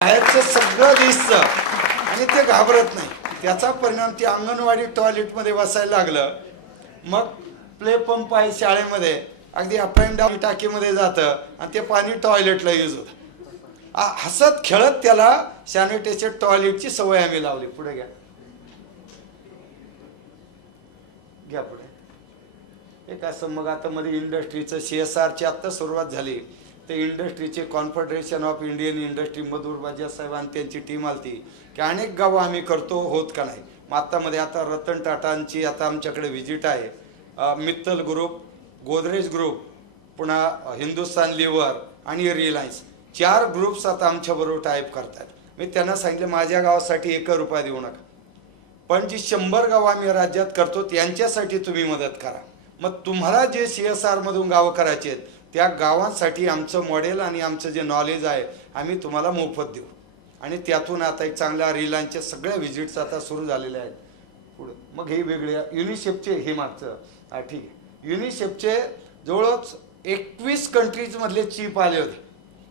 बाहेरचं सगळं दिसतं आणि ते घाबरत नाही. त्याचा परिणाम ते अंगणवाडी टॉयलेटमध्ये बसायला लागलं. मग प्ले पंप आहे शाळेमध्ये, अगदी अप अँड डाऊन टाकीमध्ये जातं आणि ते पाणी टॉयलेटला यूज होतं. हसत खेळत त्याला सॅनिटेशन टॉयलेटची सवय आम्ही लावली. पुढे घ्या, घ्या पुढे. एक असं मग आता मध्ये इंडस्ट्रीचं CSRची आत्ता सुरुवात झाली. ते इंडस्ट्रीचे कॉन्फेडरेशन ऑफ इंडियन इंडस्ट्री मधुर बाजा साहेब आणि त्यांची टीम आलती की अनेक गावं आम्ही करतो, होत का नाही. मातामध्ये आता रतन टाटांची आता आमच्याकडे व्हिजिट आहे. मित्तल ग्रुप, गोदरेज ग्रुप, पुन्हा हिंदुस्तान लिव्हर आणि रिलायन्स 4 ग्रुप्स आता आमच्याबरोबर टाईप करतात. मी त्यांना सांगितलं माझ्या गावासाठी 1 रुपया देऊ नका, पण जी 100 गावं आम्ही राज्यात करतो त्यांच्यासाठी तुम्ही मदत करा. मग तुम्हाला जे CSR मधून गावं करायचे आहेत त्या गावांसाठी आमचं मॉडेल आणि आमचं जे नॉलेज आहे आम्ही तुम्हाला मोफत देऊ. आणि त्यातून आता एक चांगला रिलायन्सच्या सगळ्या व्हिजिट्स आता सुरू झालेल्या आहेत. पुढे मग हे वेगळे युनिसेफचे हे मागचं ठीक आहे. युनिसेफचे जवळच 21 कंट्रीजमधले चीफ आले होते.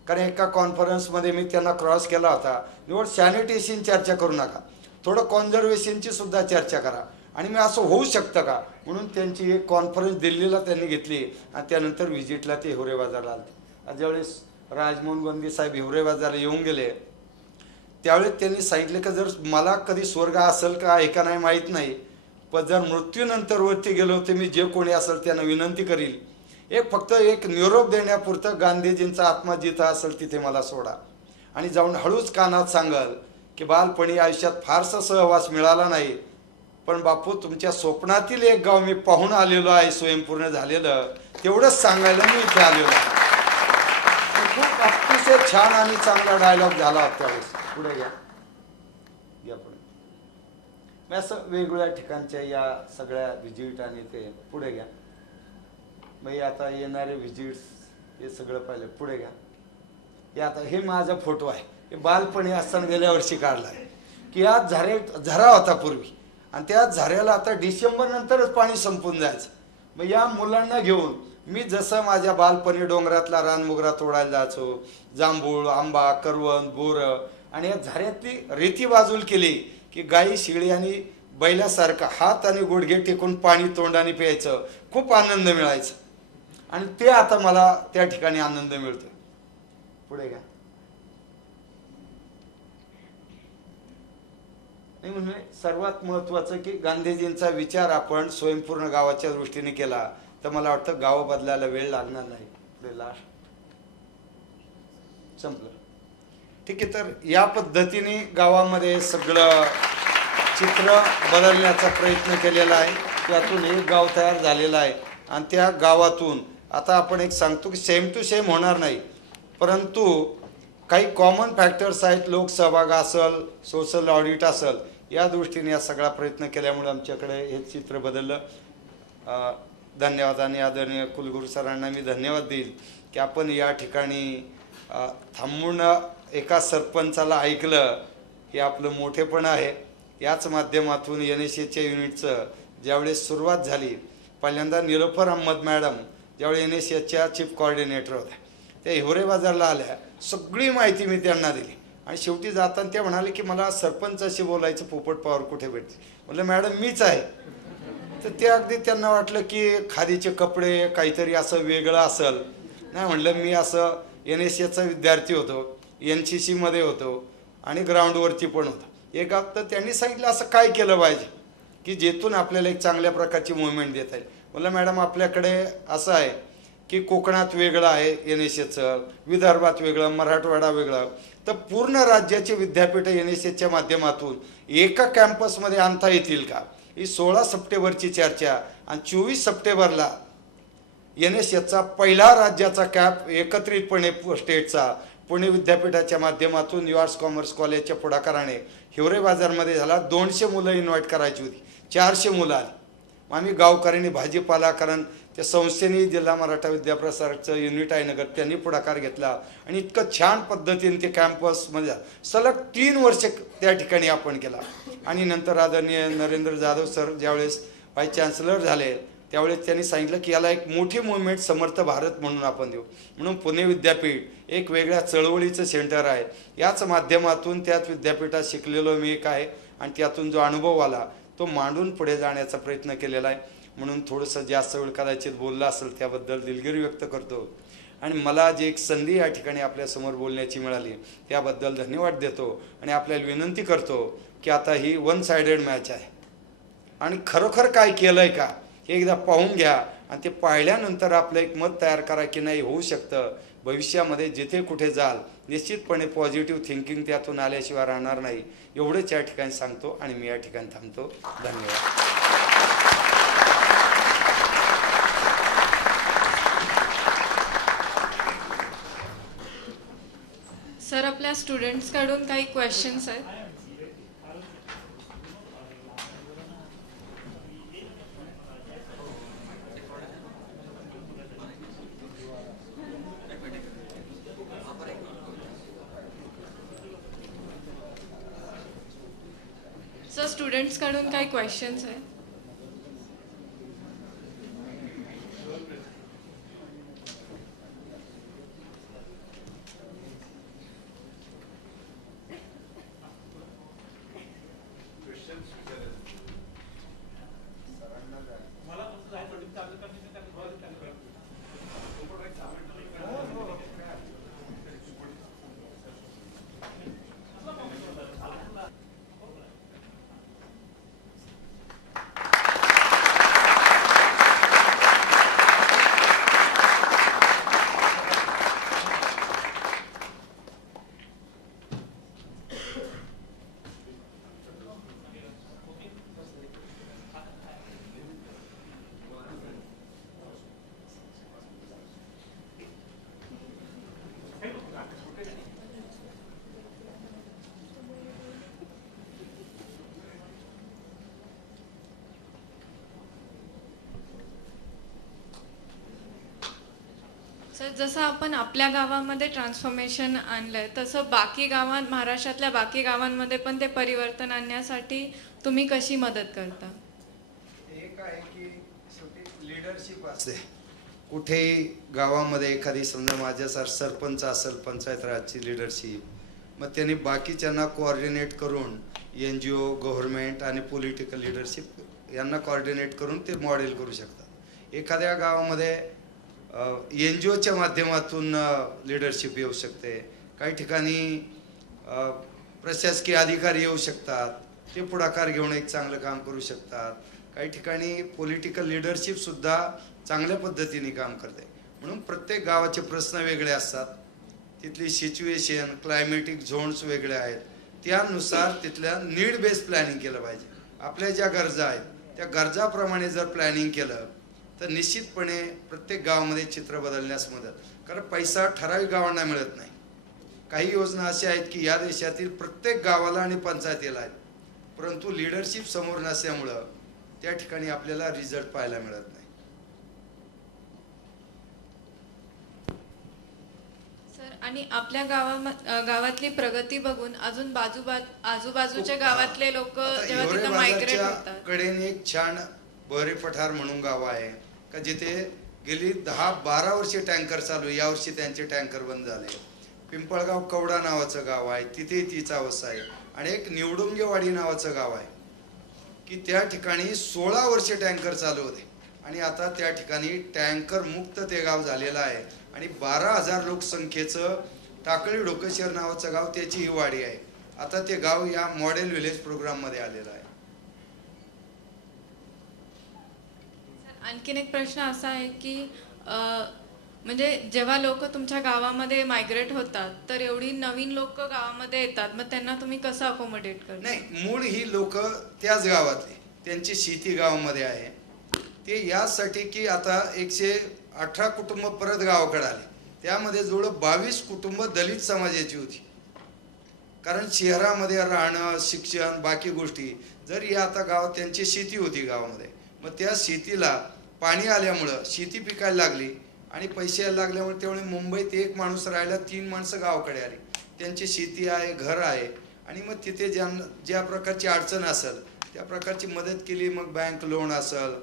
कारण एका कॉन्फरन्समध्ये मी त्यांना क्रॉस केला होता, निवड सॅनिटेशन चर्चा करू नका, थोडं कॉन्झर्वेशनची सुद्धा चर्चा करा. आणि मी असं होऊ शकतं का म्हणून त्यांची एक कॉन्फरन्स दिल्लीला त्यांनी घेतली आणि त्यानंतर व्हिजिटला ते हिवरे बाजारला आले. ज्यावेळेस राजमोहन गांधी साहेब हिवरे बाजारला येऊन गेले त्यावेळेस त्यांनी सांगितले की जर मला कधी स्वर्ग असेल का आहे का नाही माहीत नाही, पण जर मृत्यूनंतर वरती गेलो तर मी जे कोणी असेल त्यांना विनंती करील फक्त एक निरोप देण्यापुरतं गांधीजींचा आत्मा जिथं असेल तिथे मला सोडा. आणि जाऊन हळूच कानात सांगाल की बालपणी आयुष्यात फारसा सहवास मिळाला नाही, पण बापू तुमच्या स्वप्नातील एक गाव मी पाहून आलेलो आहे स्वयंपूर्ण झालेलं, तेवढंच सांगायला मी इथे आलेलो आहे. खूप अतिशय छान आणि चांगला डायलॉग झाला त्यावेळेस. पुढे घ्या, या पुढे. मी असं वेगवेगळ्या ठिकाणच्या या सगळ्या व्हिजिट आणि ते पुढे घ्या. मग आता येणारे व्हिजिट्स हे सगळं पाहिलं. पुढे घ्या. हे आता हे माझा फोटो आहे, हे बालपणी असताना गेल्या वर्षी काढला आहे की आज झरा होता पूर्वी आणि त्या झऱ्याला आता डिसेंबर नंतरच पाणी संपून जायचं. मग या मुलांना घेऊन मी जसं माझ्या बालपणी डोंगरातला रानमोगरा तोडायला जायचो, जांभूळ, आंबा, करवंद, बोरं, आणि या झऱ्यातली रेती बाजूला केली की गाई, शिळी आणि बैलासारखं हात आणि गुडघे टेकून पाणी तोंडाने प्यायचं, खूप आनंद मिळायचा. आणि ते आता मला त्या ठिकाणी आनंद मिळतो. पुढे घ्या. म्हणजे सर्वात महत्त्वाचं की गांधीजींचा विचार आपण स्वयंपूर्ण गावाच्या दृष्टीने केला तर मला वाटतं गाव बदलायला वेळ लागणार नाही. पुढे लास्ट संपलं. ठीक आहे, तर या पद्धतीने गावामध्ये सगळं चित्र बदलण्याचा प्रयत्न केलेला आहे. त्यातून एक गाव तयार झालेलं आहे आणि त्या गावातून आता आपण एक सांगतो की सेम टू सेम होणार नाही, परंतु काही कॉमन फॅक्टर्स आहेत. लोकसहभाग असेल, सोशल ऑडिट असेल, या दृष्टीने हा सगळा प्रयत्न केल्यामुळे आमच्याकडे हे चित्र बदललं. धन्यवाद. आणि आदरणीय कुलगुरू सरांना मी धन्यवाद देईल की आपण या ठिकाणी थांबून एका सरपंचाला ऐकलं हे आपलं मोठेपण आहे. याच माध्यमातून NSAच्या युनिटचं ज्यावेळेस सुरुवात झाली, पहिल्यांदा निलोफर अहमद मॅडम ज्यावेळी NSAच्या चीफ कोऑर्डिनेटर होत्या, त्या हिवरे बाजारला आल्या, सगळी माहिती मी त्यांना दिली आणि शेवटी जाताना त्या म्हणाले की मला सरपंचाशी बोलायचं, पोपट पवार कुठे भेटते. म्हटलं मॅडम मीच आहे. तर ते अगदी त्यांना वाटलं की खादीचे कपडे काहीतरी असं वेगळं असेल. नाही म्हणलं मी असं NSAचा विद्यार्थी होतो, NCC मध्ये होतो आणि ग्राउंडवरती पण होतो. एक तर त्यांनी सांगितलं असं काय केलं पाहिजे की जेथून आपल्याला एक चांगल्या प्रकारची मुवमेंट देता येईल. म्हटलं मॅडम आपल्याकडे असं आहे की कोकणात वेगळं आहे NSAचं, विदर्भात वेगळं, मराठवाडा वेगळं, तर पूर्ण राज्याचे विद्यापीठ NSAच्या माध्यमातून एका कॅम्पसमध्ये आणता येतील का. ही 16 सप्टेंबरची चर्चा आणि 24 सप्टेंबरला NSAचा पहिला राज्याचा कॅम्प एकत्रितपणे स्टेटचा पुणे विद्यापीठाच्या माध्यमातून युआर्स कॉमर्स कॉलेजच्या पुढाकाराने हिवरे बाजारमध्ये झाला. 200 मुलं इन्व्हाइट करायची होती, 400 मुलं आली. मग आम्ही गावकऱ्यांनी भाजीपाला, कारण त्या संस्थेने जिल्हा मराठा विद्याप्रसारचं युनिट आहे नगर, त्यांनी पुढाकार घेतला आणि इतकं छान पद्धतीने ते कॅम्पसमध्ये सलग 3 वर्ष त्या ठिकाणी आपण केला. आणि नंतर आदरणीय नरेंद्र जाधव सर ज्यावेळेस व्हाईस चान्सलर झाले त्यावेळेस त्यांनी सांगितलं की याला एक मोठी मुवमेंट समर्थ भारत म्हणून आपण देऊ. म्हणून पुणे विद्यापीठ एक वेगळ्या चळवळीचं सेंटर आहे. याच माध्यमातून त्याच विद्यापीठात शिकलेलो मी एक आहे आणि त्यातून जो अनुभव आला तो मांडून पुढे जाण्याचा प्रयत्न केलेला आहे. म्हणून थोडंसं जास्त वेळ कदाचित बोललं असेल त्याबद्दल दिलगिरी व्यक्त करतो. आणि मला जी एक संधी या ठिकाणी आपल्यासमोर बोलण्याची मिळाली त्याबद्दल धन्यवाद देतो. आणि आपल्याला विनंती करतो की आता ही वन सायडेड मॅच आहे आणि खरोखर काय केलं आहे का हे एकदा पाहून घ्या आणि ते पाहिल्यानंतर आपलं एक मत तयार करा की नाही होऊ शकतं. भविष्यामध्ये जिथे कुठे जाल निश्चितपणे पॉझिटिव्ह थिंकिंग त्यातून आल्याशिवाय राहणार नाही. एवढंच या ठिकाणी सांगतो आणि मी या ठिकाणी थांबतो. धन्यवाद. सर, आपल्या स्टुडंट्सकडून काही क्वेश्चन्स आहेत. सर, स्टुडंट्सकडून काही क्वेश्चन्स आहेत. सर, जसं आपण आपल्या गावामध्ये ट्रान्सफॉर्मेशन आणलंय तसं बाकी गावात, महाराष्ट्रातल्या बाकी गावांमध्ये पण ते परिवर्तन आणण्यासाठी तुम्ही कशी मदत करता? एक आहे की शेवटी लीडरशिप असते. कुठेही गावामध्ये एखादी समजा माझ्यासारखं सरपंच असेल, पंचायत राजची लीडरशिप, मग त्यांनी बाकीच्यांना कोऑर्डिनेट करून NGO, गव्हर्नमेंट आणि पॉलिटिकल लीडरशिप यांना कोऑर्डिनेट करून ते मॉडेल करू शकतात. एखाद्या गावामध्ये NGOच्या माध्यमातून लीडरशिप येऊ शकते. काही ठिकाणी प्रशासकीय अधिकारी येऊ शकतात, ते पुढाकार घेऊन एक चांगलं काम करू शकतात. काही ठिकाणी पॉलिटिकल लीडरशिपसुद्धा चांगल्या पद्धतीने काम करते. म्हणून प्रत्येक गावाचे प्रश्न वेगळे असतात, तिथली सिच्युएशन, क्लायमेटिक झोन्स वेगळे आहेत. त्यानुसार तिथल्या नीड बेस प्लॅनिंग केलं पाहिजे. आपल्या ज्या गरजा आहेत त्या गरजाप्रमाणे जर प्लॅनिंग केलं तर निश्चितपणे प्रत्येक गावामध्ये चित्र बदलण्यास मदत. कारण पैसा ठराविक गावांना मिळत नाही. काही योजना अशा आहेत की या देशातील प्रत्येक गावाला आणि पंचायतीला आहेत, परंतु लीडरशिप समोर नसल्यामुळं त्या ठिकाणी आपल्याला रिझल्ट पाहायला मिळत नाही. सर, आणि आपल्या गावातली प्रगती बघून अजून आजूबाजूच्या गावातले लोक जेव्हा तिथे मायग्रेट होतात. कडेने एक छान बहरे पठार म्हणून गाव आहे का जिथे गेली 10-12 वर्षे टँकर चालू. यावर्षी त्यांचे टँकर बंद झाले. पिंपळगाव कवडा नावाचं गाव आहे, तिथे तीच अवस्था आहे. आणि एक निवडुंगेवाडी नावाचं गाव आहे की त्या ठिकाणी 16 वर्षे टँकर चालू होते आणि आता त्या ठिकाणी टँकर मुक्त ते गाव झालेलं आहे. आणि 12,000 लोकसंख्येचं टाकळी ढोकेश्वर नावाचं गाव, त्याची ही वाडी आहे. आता ते गाव या मॉडेल विलेज प्रोग्राममध्ये आलेलं आहे. आणखीन एक प्रश्न असा आहे की म्हणजे जेव्हा लोक तुमच्या गावामध्ये मायग्रेट होतात तर एवढी नवीन लोक गावामध्ये येतात, मग त्यांना तुम्ही कसं अकोमोडेट करता? नाही, मूळ ही लोक त्याच गावातली, त्यांची शेती गावामध्ये आहे. ते यासाठी की आता 118 कुटुंब परत गावाकडे आले. त्यामध्ये जवळ 22 कुटुंब दलित समाजाची होती. कारण शहरामध्ये राहणं, शिक्षण, बाकी गोष्टी जर या आता गावात त्यांची शेती होती गावामध्ये, मग त्या शेतीला पाणी आल्यामुळं शेती पिकायला लागली आणि पैसे यायला लागल्यामुळे त्यामुळे मुंबईत एक माणूस राहायला 3 माणसं गावाकडे आली. त्यांची शेती आहे, घर आहे आणि मग तिथे ज्या प्रकारची अडचण असेल त्या प्रकारची मदत केली. मग बँक लोन असेल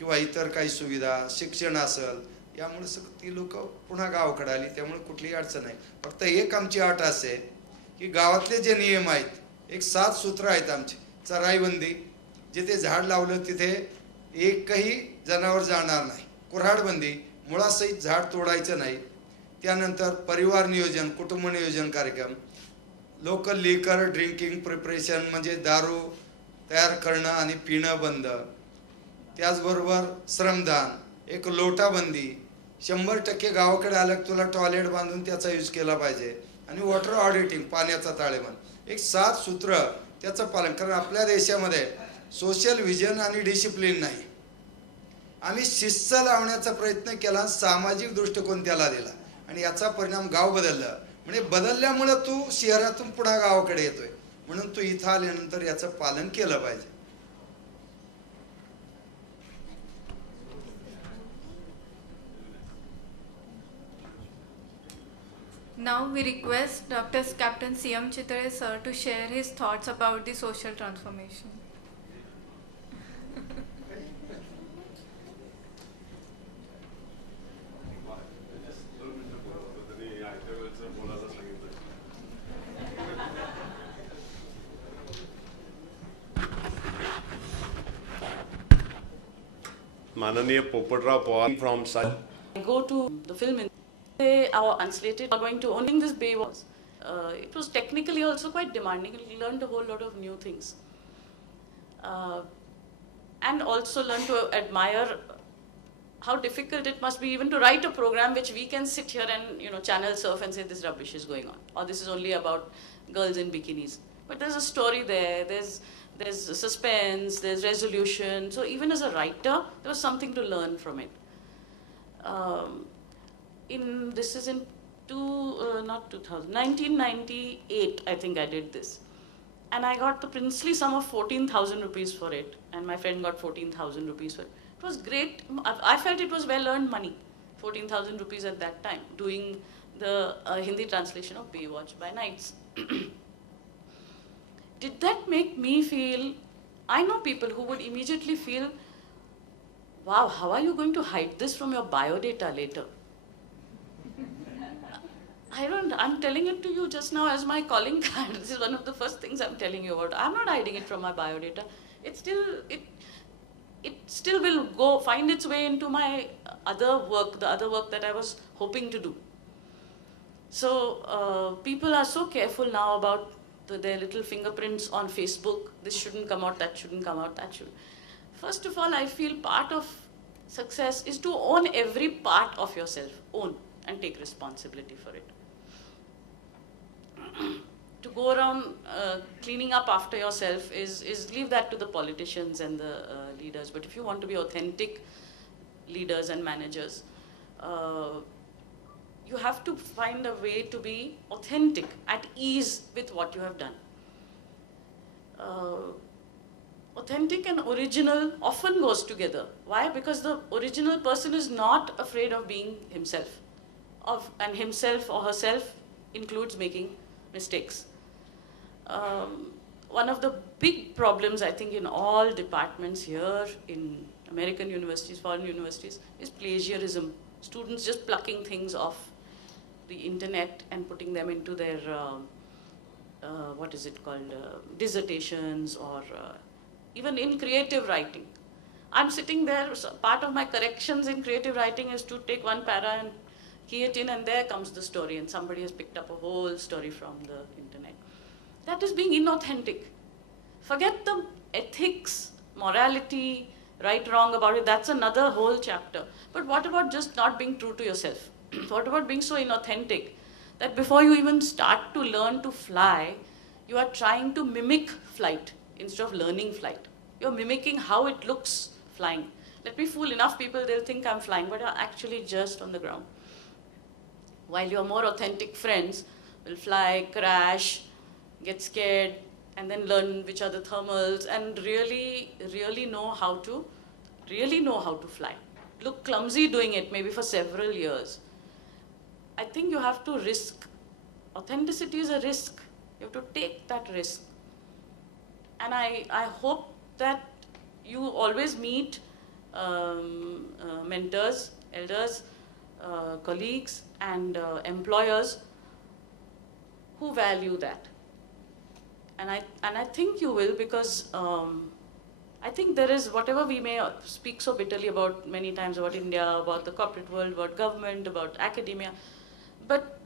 किंवा इतर काही सुविधा, शिक्षण असेल, यामुळे ती लोक पुन्हा गावाकडे आली. त्यामुळे कुठलीही अडचण नाही. फक्त एक आमची अट असे की गावातले जे नियम आहेत, एक 7 सूत्र आहेत आमची. चराईबंदी, जिथे झाड लावलं तिथे एकही जनावर जाणार नाही. कुऱ्हाडबंदी, मुळासहित झाड तोडायचं नाही. त्यानंतर परिवार नियोजन, कुटुंब नियोजन कार्यक्रम, लोकल लिकर ड्रिंकिंग प्रिपरेशन म्हणजे दारू तयार करणं आणि पिणं बंद. त्याचबरोबर श्रमदान, एक लोटाबंदी, 100% गावाकडे आलं की तुला टॉयलेट बांधून त्याचा यूज केला पाहिजे. आणि वॉटर ऑडिटिंग, पाण्याचा ताळेबंद. एक 7 सूत्र त्याचं पालन. कारण आपल्या देशामध्ये सोशल विजन आणि डिसिप्लिन नाही. आम्ही शिस्त लावण्याचा प्रयत्न केला, सामाजिक दृष्टिकोन त्याला दिला आणि याचा परिणाम गाव बदललं. म्हणजे बदलल्यामुळं तू शहरातून पुन्हा गावाकडे येतोय. म्हणून तू इथं आल्यानंतर याचं पालन केलं पाहिजे. Now we request Dr. Captain C.M. Chitre sir to share his thoughts about the social transformation. माननीय Popatrao Pawar from I go to the film industry, our unslated are going to owning this bay was. It was technically also quite demanding. We learned a whole lot of new things. And also learned to admire how difficult it must be even to write a program which we can sit here and channel surf and say this rubbish is going on, or this is only about girls in bikinis. But there's a story there, there's suspense, there's resolution. So even as a writer, there was something to learn from it. This is in 1998, I think I did this. And I got the princely sum of 14,000 rupees for it. And my friend got 14,000 rupees for it. It was great. I felt it was well-earned money, 14,000 rupees at that time, doing the Hindi translation of Baywatch by Nights. Did that make me feel, I know people who would immediately feel, wow, how are you going to hide this from your biodata later? I'm telling it to you just now as my calling card. This is one of the first things I'm telling you about. I'm not hiding it from my biodata. It still will go find its way into my other work, the other work that I was hoping to do. So people are so careful now about their little fingerprints on Facebook. This shouldn't come out, that shouldn't come out, that should. First of all, I feel part of success is to own every part of yourself, own and take responsibility for it. To go around cleaning up after yourself is leave that to the politicians and the leaders. But if you want to be authentic leaders and managers, you have to find a way to be authentic, at ease with what you have done. Authentic and original often goes together. Why? Because the original person is not afraid of being himself. And himself or herself includes making mistakes. One of the big problems, I think, in all departments here, in American universities, foreign universities, is plagiarism. Students just plucking things off the internet and putting them into their, dissertations, or even in creative writing. I'm sitting there, so part of my corrections in creative writing is to take one para and key it in, and there comes the story, and somebody has picked up a whole story from the internet. That is being inauthentic. Forget the ethics, morality, right, wrong about it, that's another whole chapter. But what about just not being true to yourself? What about being so inauthentic that before you even start to learn to fly, you are trying to mimic flight instead of learning flight? You're mimicking how it looks flying. Let me fool enough people, they'll think I'm flying, but I'm actually just on the ground. While your more authentic friends will fly, crash, get scared, and then learn which are the thermals, and really know how to fly. Look clumsy doing it, maybe for several years. I think you have to risk. Authenticity is a risk. You have to take that risk. And I hope that you always meet mentors, elders, colleagues, and employers who value that. And I think you will, because I think there is, whatever we may speak so bitterly about many times about India, about the corporate world, about government, about academia, but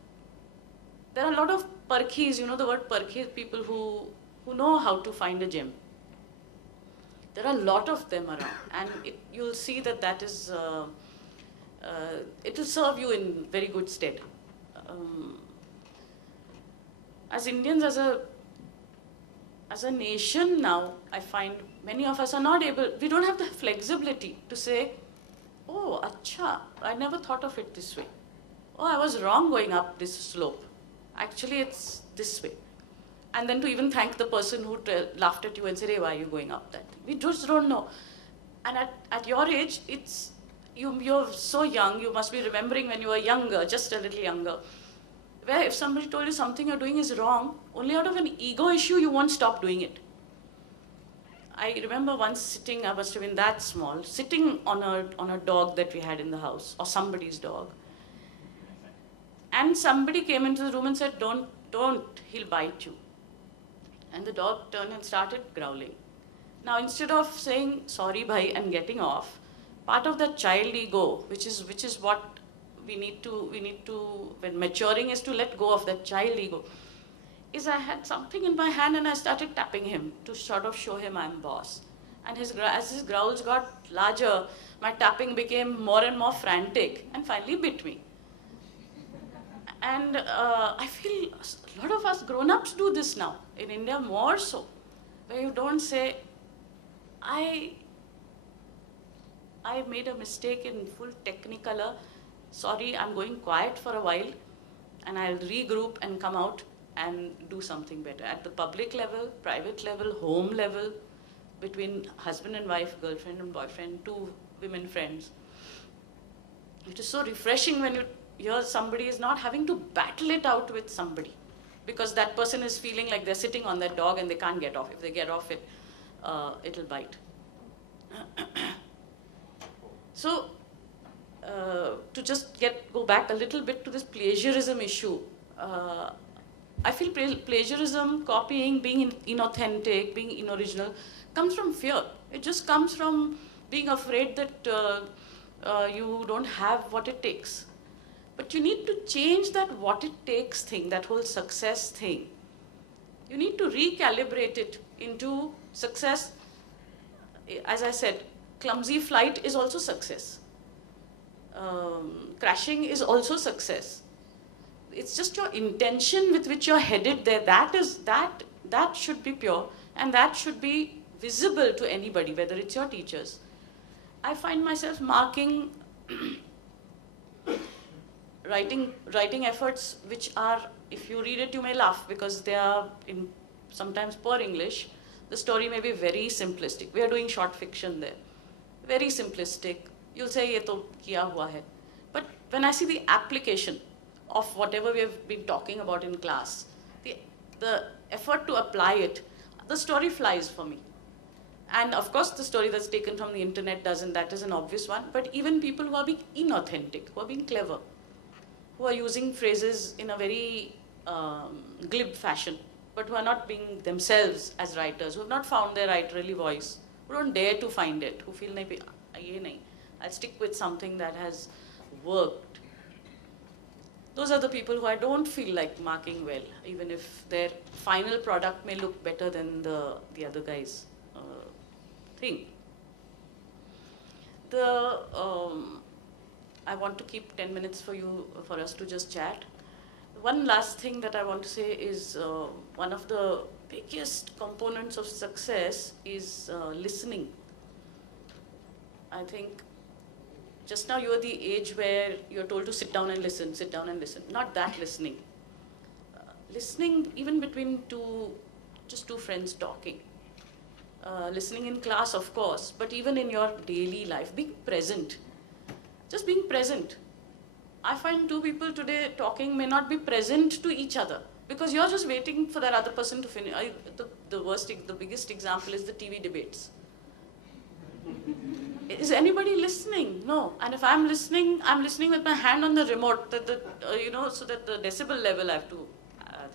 there are a lot of parkhis, you know the word parkhis, people who know how to find a gem. There are a lot of them around, and you'll see that that is, it will serve you in very good stead. As Indians, as a nation now, I find many of us are not able, we don't have the flexibility to say, oh, acha, I never thought of it this way. Oh, I was wrong going up this slope. Actually, it's this way. And then to even thank the person who laughed at you and said, hey, why are you going up that? We just don't know. And at your age, you're so young, you must be remembering when you were younger, just a little younger, where if somebody told you something you're doing is wrong, only out of an ego issue, you won't stop doing it. I remember once sitting, I must have been that small, sitting on a dog that we had in the house, or somebody's dog. And somebody came into the room and said, don't, he'll bite you. And the dog turned and started growling. Now, instead of saying, sorry, bhai, and getting off, part of that child ego, which is what we need to, when maturing, is to let go of that child ego, is I had something in my hand and I started tapping him to sort of show him I'm boss. And as his growls got larger, my tapping became more and more frantic and finally bit me. And I feel a lot of us grown-ups do this now, in India more so, where you don't say, I made a mistake in full technicolor, sorry, I'm going quiet for a while, and I'll regroup and come out and do something better. At the public level, private level, home level, between husband and wife, girlfriend and boyfriend, two women friends. It is so refreshing when you hear somebody is not having to battle it out with somebody, because that person is feeling like they're sitting on that dog and they can't get off. If they get off it, it'll bite. So, to just go back a little bit to this plagiarism issue, I feel plagiarism, copying, being inauthentic, being unoriginal, comes from fear. It just comes from being afraid that you don't have what it takes. But you need to change that what it takes thing, that whole success thing. You need to recalibrate it into success. As I said, clumsy flight is also success. Crashing is also success. It's just your intention with which you're headed there. That should be pure, and that should be visible to anybody, whether it's your teachers. I find myself marking writing efforts which are, if you read it, you may laugh because they are in sometimes poor English. The story may be very simplistic. We are doing short fiction there. Very simplistic. You'll say, ye to kiya hua hai. But when I see the application of whatever we have been talking about in class, the effort to apply it, the story flies for me. And of course, the story that's taken from the internet doesn't, that is an obvious one. But even people who are being inauthentic, who are being clever, who are using phrases in a very glib fashion, but who are not being themselves as writers, who have not found their writerly voice, who don't dare to find it, who feel, I'll stick with something that has worked. Those are the people who I don't feel like marking well, even if their final product may look better than the other guy's thing. I want to keep 10 minutes for us to just chat. One last thing that I want to say is one of the biggest components of success is listening. I think just now you are the age where you're told to sit down and listen, sit down and listen. Not that listening. Listening even between just two friends talking. Listening in class, of course, but even in your daily life, being present. Just being present. I find two people today talking may not be present to each other because you're just waiting for that other person to finish. The biggest example is the TV debates. Is anybody listening? No. And if I'm listening with my hand on the remote, so that the decibel level I have to,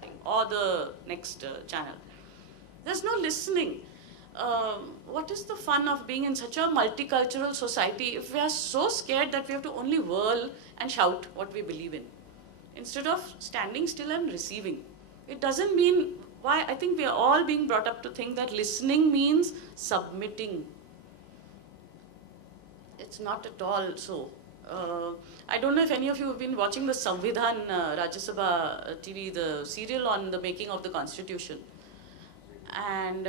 think, or the next channel. There's no listening. What is the fun of being in such a multicultural society if we are so scared that we have to only whirl and shout what we believe in, instead of standing still and receiving? It doesn't mean, why I think we are all being brought up to think that listening means submitting. It's not at all so. I don't know if any of you have been watching the Samvidhan Rajya Sabha TV, the serial on the making of the Constitution. And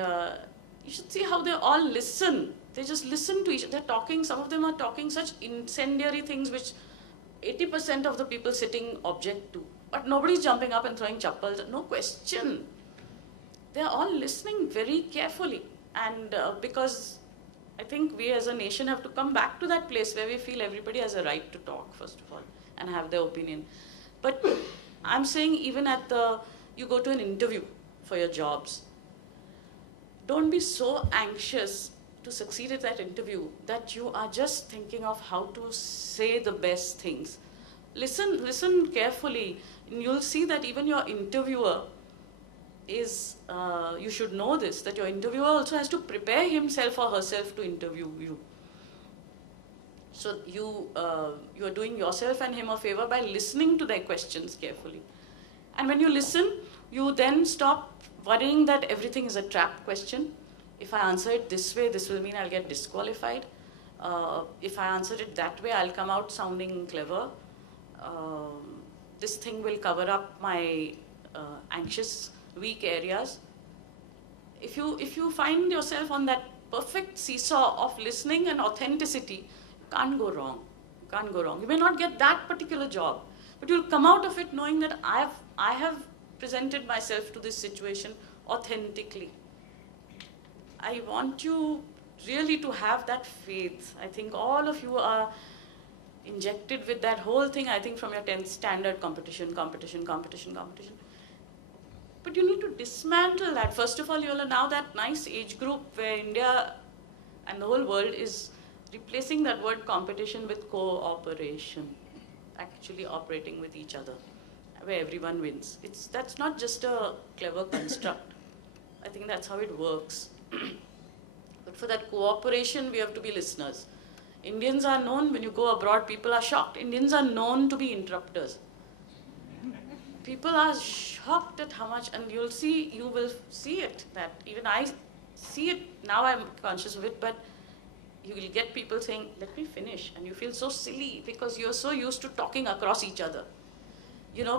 you should see how they all listen. They just listen to each other. They're talking, some of them are talking such incendiary things which 80% of the people sitting object to. But nobody's jumping up and throwing chappals, no question. They're all listening very carefully. And because I think we as a nation have to come back to that place where we feel everybody has a right to talk, first of all, and have their opinion. But I'm saying even you go to an interview for your jobs, don't be so anxious to succeed at that interview that you are just thinking of how to say the best things. Listen carefully, and you'll see that even your interviewer is, you should know this, that your interviewer also has to prepare himself or herself to interview you. So you are doing yourself and him a favor by listening to their questions carefully. And when you listen, you then stop worrying that everything is a trap question. If I answer it this way, this will mean I'll get disqualified. If I answer it that way, I'll come out sounding clever. This thing will cover up my anxious, weak areas. If you find yourself on that perfect seesaw of listening and authenticity, you can't go wrong. You can't go wrong. You may not get that particular job, but you'll come out of it knowing that I have presented myself to this situation authentically. I want you really to have that faith. I think all of you are injected with that whole thing, I think from your 10th standard, competition. But you need to dismantle that. First of all, you're now that nice age group where India and the whole world is replacing that word competition with cooperation, actually operating with each other, where everyone wins. That's not just a clever construct. I think that's how it works. But for that cooperation, we have to be listeners. Indians are known, when you go abroad, people are shocked. Indians are known to be interrupters. People are shocked at how much, and you will see it, that even I see it, now I'm conscious of it, but you will get people saying, let me finish, and you feel so silly because you're so used to talking across each other.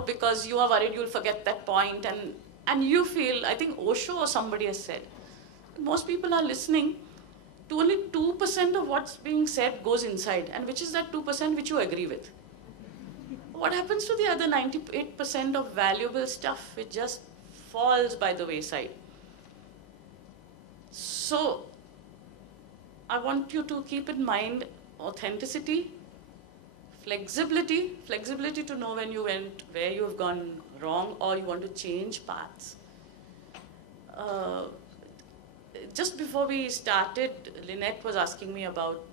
Because you are worried you'll forget that point, and you feel, I think Osho or somebody has said, most people are listening to only 2% of what's being said goes inside, and which is that 2% which you agree with. What happens to the other 98% of valuable stuff which just falls by the wayside? So, I want you to keep in mind authenticity, flexibility to know when you went, where you have gone wrong, or you want to change paths. Just before we started, Lynette was asking me about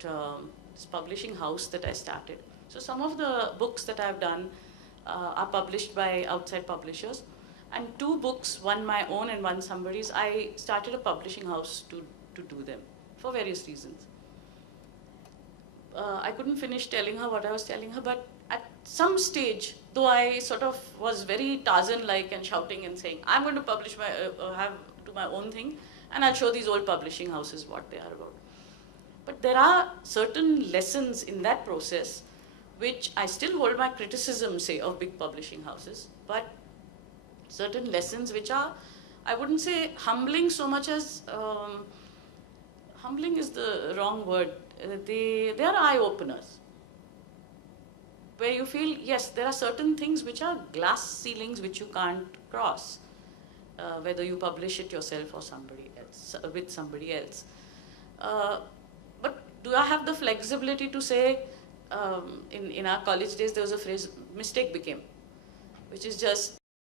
this publishing house that I started. So some of the books that I've done are published by outside publishers. And 2 books, one my own and one somebody's, I started a publishing house to do them for various reasons. I couldn't finish telling her what I was telling her, but at some stage, though I sort of was very Tarzan-like and shouting and saying, I'm going to publish my own thing, and I'll show these old publishing houses what they are about. But there are certain lessons in that process which I still hold my criticism, say, of big publishing houses, but certain lessons which are, I wouldn't say humbling so much as, humbling is the wrong word, they are eye-openers, where you feel, yes, there are certain things which are glass ceilings which you can't cross, whether you publish it yourself or somebody else, with somebody else. But do I have the flexibility to say, in our college days there was a phrase, mistake became, which is just